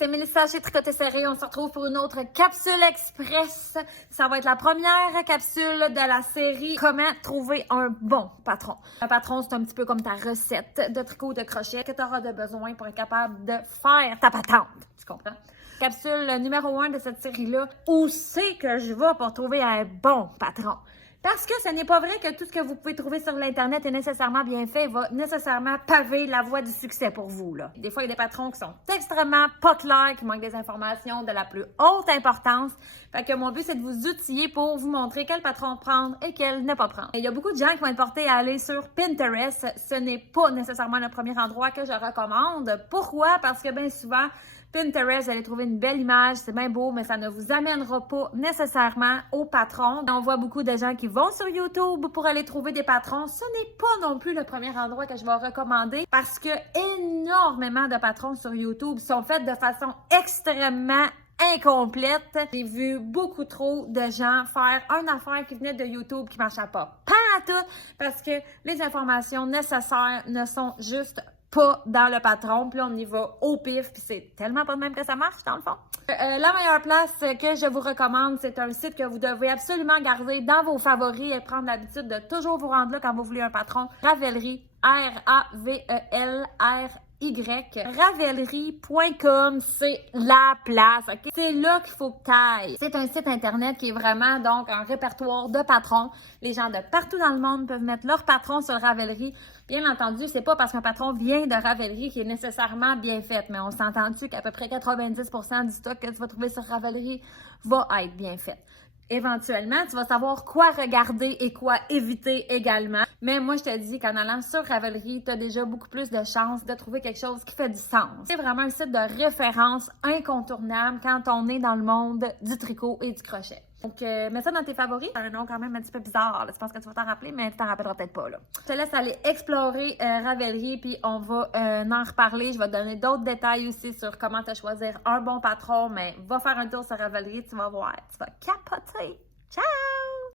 C'est Mélissa chez Tricoter Serré. On se retrouve pour une autre capsule express. Ça va être la première capsule de la série Comment trouver un bon patron. Un patron, c'est un petit peu comme ta recette de tricot ou de crochet que tu auras de besoin pour être capable de faire ta patente. Tu comprends? Capsule numéro 1 de cette série-là. Où c'est que je vais pour trouver un bon patron? Parce que ce n'est pas vrai que tout ce que vous pouvez trouver sur l'Internet est nécessairement bien fait, va nécessairement paver la voie du succès pour vous, là. Des fois, il y a des patrons qui sont extrêmement pas clairs, qui manquent des informations de la plus haute importance. Fait que mon but, c'est de vous outiller pour vous montrer quel patron prendre et quel ne pas prendre. Il y a beaucoup de gens qui vont être portés à aller sur Pinterest. Ce n'est pas nécessairement le premier endroit que je recommande. Pourquoi? Parce que bien souvent, Pinterest, vous allez trouver une belle image, c'est bien beau, mais ça ne vous amènera pas nécessairement au patron. On voit beaucoup de gens qui vont sur YouTube pour aller trouver des patrons. Ce n'est pas non plus le premier endroit que je vais recommander parce que énormément de patrons sur YouTube sont faits de façon extrêmement incomplète. J'ai vu beaucoup trop de gens faire une affaire qui venait de YouTube qui ne marchait pas à tout parce que les informations nécessaires ne sont juste pas dans le patron, puis on y va au pif, puis c'est tellement pas de même que ça marche, dans le fond. La meilleure place que je vous recommande, c'est un site que vous devez absolument garder dans vos favoris et prendre l'habitude de toujours vous rendre là quand vous voulez un patron. Ravelry, R-A-V-E-L-R-Y. Ravelry.com, c'est la place, ok? C'est là qu'il faut que t'ailles. C'est un site internet qui est vraiment donc un répertoire de patrons. Les gens de partout dans le monde peuvent mettre leur patron sur Ravelry. Bien entendu, c'est pas parce qu'un patron vient de Ravelry qu'il est nécessairement bien fait, mais on s'entend-tu qu'à peu près 90% du stock que tu vas trouver sur Ravelry va être bien fait. Éventuellement, tu vas savoir quoi regarder et quoi éviter également. Mais moi, je te dis qu'en allant sur Ravelry, tu as déjà beaucoup plus de chances de trouver quelque chose qui fait du sens. C'est vraiment un site de référence incontournable quand on est dans le monde du tricot et du crochet. Donc, mets ça dans tes favoris. C'est un nom quand même un petit peu bizarre. Là. Je pense que tu vas t'en rappeler, mais tu t'en rappelleras peut-être pas. Là. Je te laisse aller explorer Ravelry, puis on va en reparler. Je vais te donner d'autres détails aussi sur comment te choisir un bon patron, mais va faire un tour sur Ravelry, tu vas voir. Tu vas capoter. Ciao!